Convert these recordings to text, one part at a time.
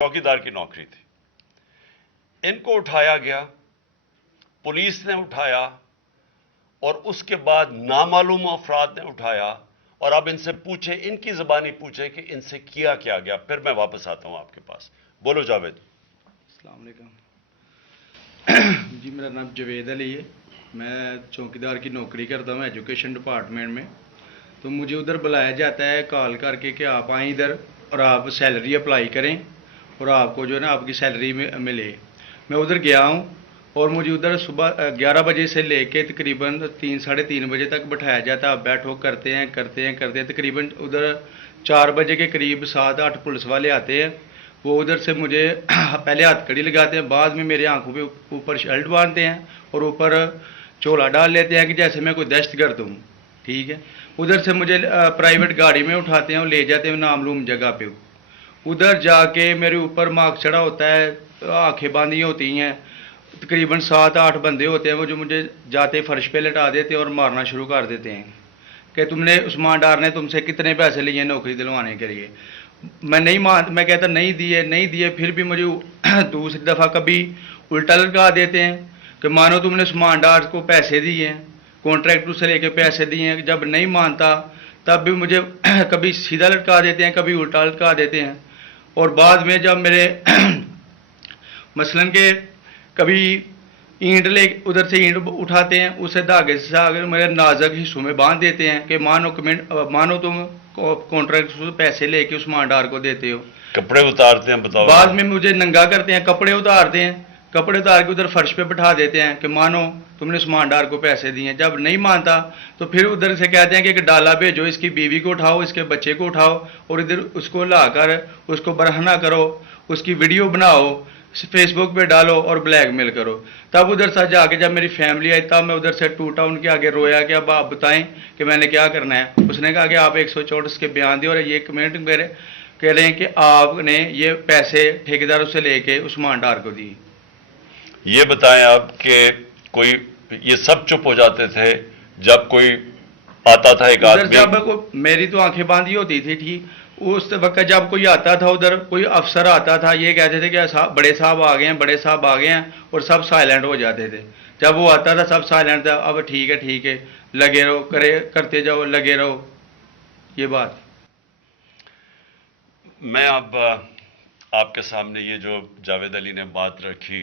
चौकीदार की नौकरी थी। इनको उठाया गया, पुलिस ने उठाया और उसके बाद नामालूम अफराद ने उठाया और अब इनसे पूछे, इनकी ज़बानी पूछे कि इनसे किया क्या गया। फिर मैं वापस आता हूं आपके पास। बोलो जावेद। अस्सलाम वालेकुम जी, मेरा नाम जवेद अली है। मैं चौकीदार की नौकरी करता हूँ एजुकेशन डिपार्टमेंट में। तो मुझे उधर बुलाया जाता है कॉल करके कि आप आएँ इधर और आप सैलरी अप्लाई करें और आपको जो है ना आपकी सैलरी में मिले। मैं उधर गया हूँ और मुझे उधर सुबह 11 बजे से लेके तकरीबन 3 साढ़े 3 बजे तक बैठाया जाता है। आप बैठो, करते हैं तकरीबन उधर 4 बजे के करीब 7-8 पुलिस वाले आते हैं। वो उधर से मुझे पहले हथकड़ी लगाते हैं, बाद में मेरे आंखों पे ऊपर शर्ट बांधते हैं और ऊपर चोला डाल लेते हैं कि जैसे मैं कोई दहशतगर्द हूँ। ठीक है। उधर से मुझे प्राइवेट गाड़ी में उठाते हैं और ले जाते हैं नामलूम जगह पे। उधर जाके मेरे ऊपर मार्क्स चढ़ा होता है, आंखें बांधी होती हैं। तकरीबन 7-8 बंदे होते हैं वो जो मुझे जाते फर्श पे लटा देते हैं और मारना शुरू कर देते हैं कि तुमने उस्मान डार ने तुमसे कितने पैसे लिए नौकरी दिलवाने के लिए। मैं कहता नहीं दिए, फिर भी मुझे दूसरी दफ़ा कभी उल्टा लटका देते हैं कि मानो तुमने उस्मान डार को पैसे दिए हैं, कॉन्ट्रैक्टर से लेके पैसे दिए हैं। जब नहीं मानता तब भी मुझे कभी सीधा लटका देते हैं, कभी उल्टा लटका देते हैं। और बाद में जब मेरे मसलन के कभी ईंट ले उधर से ईंट उठाते हैं, उसे धागे से मेरे नाजुक हिस्सों में बांध देते हैं कि मानो तुम कॉन्ट्रैक्ट से पैसे लेके उस्मान डार को देते हो। कपड़े उतारते हैं, बताओ। बाद में मुझे नंगा करते हैं, कपड़े उतारते हैं, कपड़े उतार के उधर फर्श पे बिठा देते हैं कि मानो तुमने उस्मान डार को पैसे दिए। जब नहीं मानता तो फिर उधर से कहते हैं कि एक डाला भेजो, इसकी बीवी को उठाओ, इसके बच्चे को उठाओ और इधर उसको लाकर उसको बरहना करो, उसकी वीडियो बनाओ, फेसबुक पे डालो और ब्लैकमेल करो। तब उधर से जाके जब मेरी फैमिली आई तब मैं उधर से टूटा, उनके आगे रोया कि अब आप बताएं कि मैंने क्या करना है। उसने कहा कि आप 124 के बयान दिए और ये कमेंट मेरे कह रहे हैं कि आपने ये पैसे ठेकेदारों से लेके उस्मान डार को दिए। ये बताएं आप कि कोई ये सब चुप हो जाते थे जब कोई आता था एक उधर आदमी? जब मेरी तो आंखें बांधी होती थी, ठीक उस वक्त जब कोई आता था उधर, कोई अफसर आता था, ये कहते थे कि बड़े साहब आ गए हैं, बड़े साहब आ गए हैं, और सब साइलेंट हो जाते थे। जब वो आता था सब साइलेंट था। अब ठीक है, लगे रहो, करते जाओ, लगे रहो। ये बात मैं अब आपके सामने ये जो जावेद अली ने बात रखी,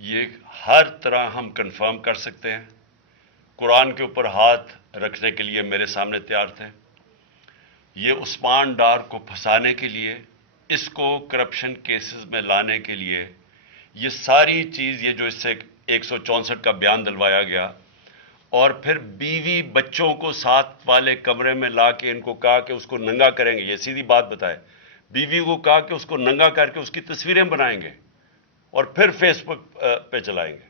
ये हर तरह हम कंफर्म कर सकते हैं। कुरान के ऊपर हाथ रखने के लिए मेरे सामने तैयार थे। ये उस्मान डार को फंसाने के लिए, इसको करप्शन केसेस में लाने के लिए, ये सारी चीज़, ये जो इससे 164 का बयान दिलवाया गया और फिर बीवी बच्चों को साथ वाले कमरे में ला के इनको कहा कि उसको नंगा करेंगे। ये सीधी बात बताए, बीवी को कहा कि उसको नंगा करके उसकी तस्वीरें बनाएंगे और फिर फेसबुक पे चलाएंगे।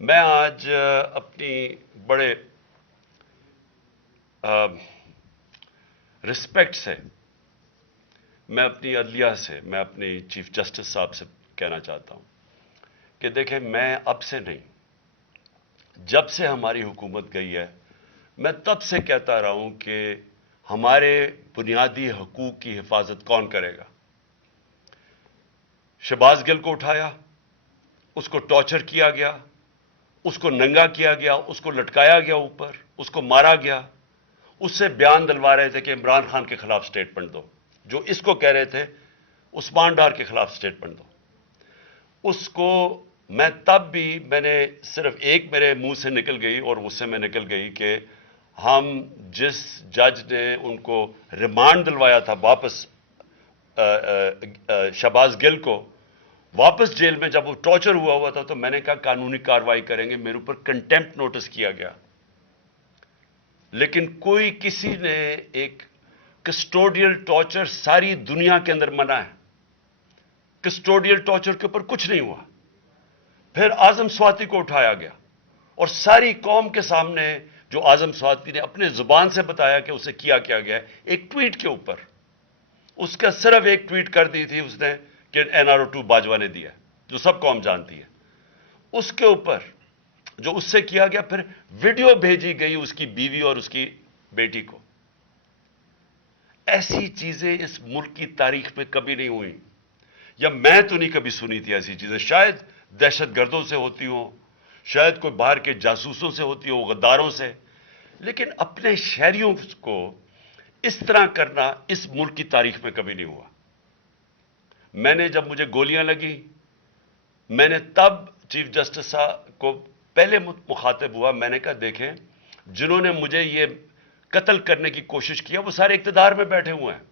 मैं आज अपनी बड़े रिस्पेक्ट से मैं अपनी अदलिया से, मैं अपनी चीफ जस्टिस साहब से कहना चाहता हूं कि देखें, मैं अब से नहीं, जब से हमारी हुकूमत गई है, मैं तब से कहता रहा हूं कि हमारे बुनियादी हकूक की हिफाजत कौन करेगा। शहबाज गिल को उठाया, उसको टॉर्चर किया गया, उसको नंगा किया गया, उसको लटकाया गया ऊपर, उसको मारा गया। उससे बयान दिलवा रहे थे कि इमरान खान के खिलाफ स्टेटमेंट दो, जो इसको कह रहे थे उस्मान डार के खिलाफ स्टेटमेंट दो। उसको मैं तब भी, मैंने सिर्फ एक मेरे मुंह से निकल गई और उससे मैं निकल गई कि हम जिस जज ने उनको रिमांड दिलवाया था वापस, शहबाज गिल को वापस जेल में, जब वो टॉर्चर हुआ था, तो मैंने कहा कानूनी कार्रवाई करेंगे। मेरे ऊपर कंटेम्प्ट नोटिस किया गया, लेकिन कोई, किसी ने, एक कस्टोडियल टॉर्चर सारी दुनिया के अंदर मना है, कस्टोडियल टॉर्चर के ऊपर कुछ नहीं हुआ। फिर आजम स्वाति को उठाया गया और सारी कौम के सामने, जो आजम स्वाति ने अपने जुबान से बताया कि उसे किया क्या गया, एक ट्वीट के ऊपर, उसका सिर्फ एक ट्वीट कर दी थी उसने कि NRO2 बाजवा ने दिया, जो सब कौम जानती है। उसके ऊपर जो उससे किया गया, फिर वीडियो भेजी गई उसकी बीवी और उसकी बेटी को। ऐसी चीजें इस मुल्क की तारीख में कभी नहीं हुई। یا میں تو نہیں کبھی سنی تھی ایسی چیزیں. شاید دہشت گردوں سے ہوتی ہوں, شاید کوئی باہر کے جاسوسوں سے ہوتی ہو, غداروں سے, لیکن اپنے شہریوں کو اس طرح کرنا اس ملک کی تاریخ میں کبھی نہیں ہوا. میں نے جب مجھے گولیاں لگی, میں نے تب چیف جسٹس صاحب کو پہلے مخاطب ہوا. میں نے کہا دیکھیں, جنہوں نے مجھے یہ قتل کرنے کی کوشش کیا وہ سارے اقتدار میں بیٹھے ہوئے ہیں.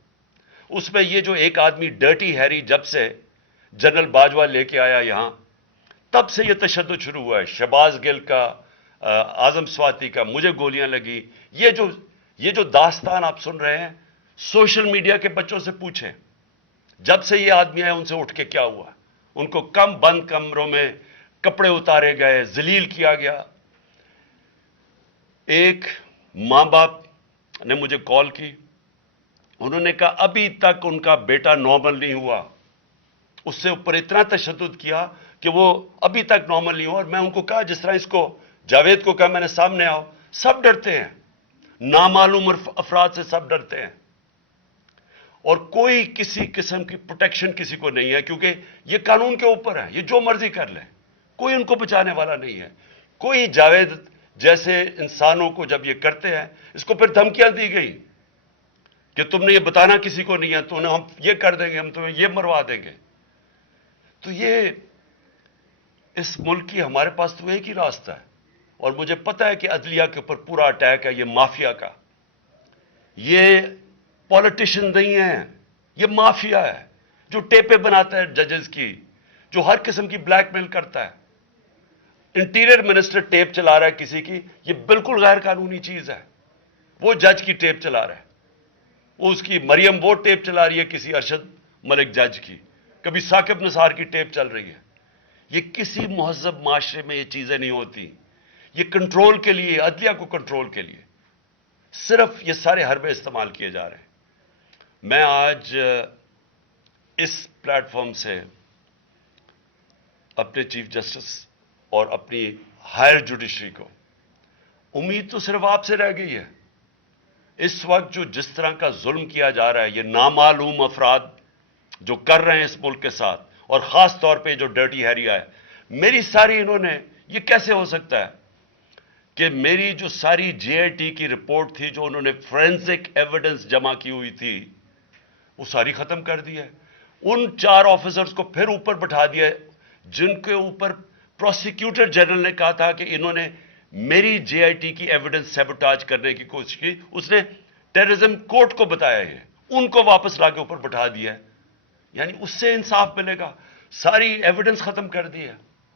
اس میں یہ جو ایک آدمی ڈرٹی ہیری جب سے جنرل باجوہ لے کے آیا یہاں, تب سے یہ تشدد شروع ہوا ہے. شہباز گل کا, اعظم سواتی کا, مجھے گولیاں لگی. یہ جو داستان آپ سن رہے ہیں, سوشل میڈیا کے بچوں سے پوچھیں, جب سے یہ آدمی آئے ان سے اٹھ کے کیا ہوا. ان کو بند کمروں میں کپڑے اتارے گئے, ذلیل کیا گیا. ایک ماں باپ نے مجھے کال کی, انہوں نے کہا ابھی تک ان کا بیٹا نارمل نہیں ہوا. اس سے اوپر اتنا تشدد کیا کہ وہ ابھی تک نارمل نہیں ہوا. اور میں ان کو کہا, جس طرح اس کو جاوید کو کہا میں نے سامنے آؤ, سب ڈرتے ہیں, نامعلوم افراد سے سب ڈرتے ہیں, اور کوئی کسی قسم کی پروٹیکشن کسی کو نہیں ہے, کیونکہ یہ قانون کے اوپر ہے, یہ جو مرضی کر لیں, کوئی ان کو بچانے والا نہیں ہے. کوئی جاوید جیسے انسانوں کو جب یہ کرتے ہیں, اس کو پھر دھمکیاں دی گئی کہ تم نے یہ بتانا کسی کو نہیں ہے, تو ہم یہ کر دیں گے, ہم تمہیں یہ مروا دیں گے. تو یہ اس ملک کی ہمارے پاس تو ایک ہی راستہ ہے, اور مجھے پتا ہے کہ عدلیہ کے اوپر پورا اٹیک ہے, یہ مافیا کا. یہ پولیٹیشین نہیں ہے, یہ مافیا ہے جو ٹیپیں بناتا ہے ججز کی, جو ہر قسم کی بلیک میل کرتا ہے. انٹیریئر منسٹر ٹیپ چلا رہا ہے کسی کی, یہ بالکل غیر قانونی چیز ہے. وہ جج کی ٹیپ چلا رہا ہے, وہ اس کی مریم وہ ٹیپ چلا رہی ہے کسی ارشد ملک جج کی, کبھی ثاقب نثار کی ٹیپ چل رہی ہے. یہ کسی مہذب معاشرے میں یہ چیزیں نہیں ہوتی. یہ کنٹرول کے لیے, عدلیہ کو کنٹرول کے لیے صرف یہ سارے حربے استعمال کیے جا رہے ہیں. میں آج اس پلیٹ فارم سے اپنے چیف جسٹس اور اپنی ہائر جوڈیشری کو, امید تو صرف آپ سے رہ گئی ہے. اس وقت جو جس طرح کا ظلم کیا جا رہا ہے, یہ نامعلوم افراد جو کر رہے ہیں اس ملک کے ساتھ, اور خاص طور پہ جو ڈرٹی ہیری ہے, میری ساری انہوں نے, یہ کیسے ہو سکتا ہے کہ میری جو ساری جے آئی ٹی کی رپورٹ تھی, جو انہوں نے فورینسک ایویڈنس جمع کی ہوئی تھی, وہ ساری ختم کر دی ہے. ان 4 آفیسرز کو پھر اوپر بٹھا دیا ہے جن کے اوپر پروسیکیوٹر جنرل نے کہا تھا کہ انہوں نے میری جے آئی ٹی کی ایویڈنس سیبوٹاج کرنے کی کوشش کی. اس نے ٹیررزم کورٹ کو بتایا ہے, ان کو واپس لا کے اوپر بٹھا دیا ہے. یعنی اس سے انصاف ملے گا, ساری ایویڈنس ختم کر دی ہے.